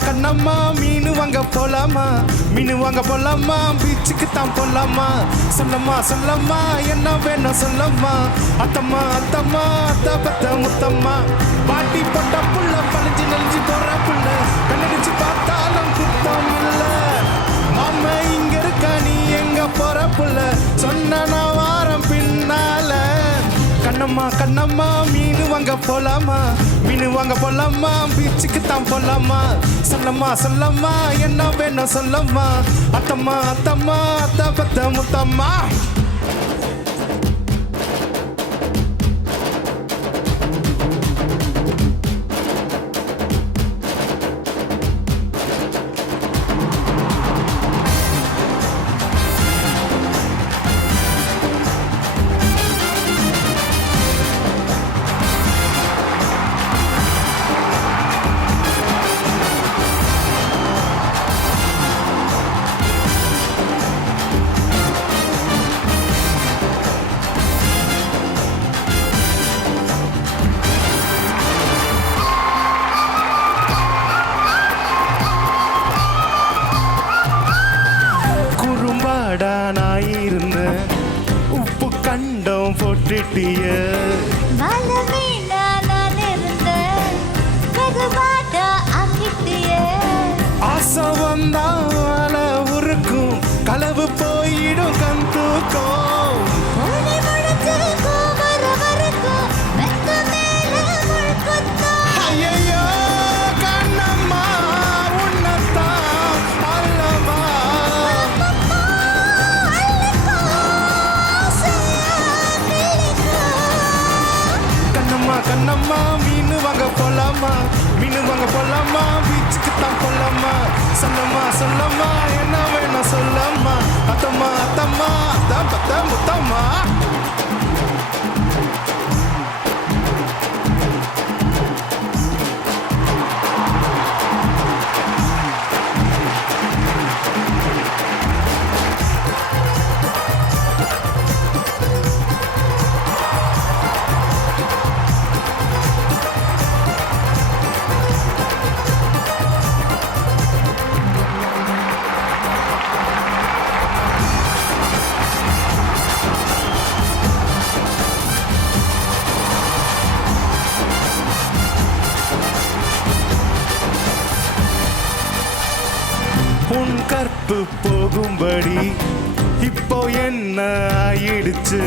கண்ணம்மா மீனு வாங்க போலாமா, மீனு வாங்க போலாமா, பீச்சுக்கு தான் போலாமா. சொல்லம்மா சொல்லம்மா என்ன வேணும் சொல்லம்மா, அத்தம்மா அத்தம்மா அத்த பத்த முத்தம்மா. பாட்டி போட்ட புள்ள பழிஞ்சு நெளிஞ்சு போற புள்ள, கண்ணடிச்சு பார்த்தாலும் குத்தம் இல்ல. மாமா இங்க இருக்க நீ எங்க போற புள்ள, சொன்ன நான் வாரம் பின்னால. கண்ணம்மா கண்ணம்மா மீனு வாங்க போலாமா, மீனு வாங்க போலாமா, பீச்சுக்கு தான் போலாமா. சொல்லம்மா சொல்லம்மா என்ன வேணும் சொல்லம்மா, அத்தம்மா அத்தம்மா அத்த பத்த முத்தம்மா. நாயிருந்த உப்பு கண்டம் போட்டுட்டிய, ஆசை வந்தா வலை உருக்கும், களவு போயிடும் கண் தூக்கம். ஐயோ கண்ணம்மா உன்னத்தான் அல்லவா. கண்ணம்மா மீனு வாங்க போலாமா, மீனு வாங்க போலாமா, பீச்சுக்கு தான் போலாமா. சொல்லம்மா சொல்லம்மா என்ன வேணும் சொல்லம்மா, அத்தம்மா அத்தம்மா அதான் பத்த முத்தம்மா. உன் கற்பு போகும்படி இப்போ என்ன ஆயிடுச்சு,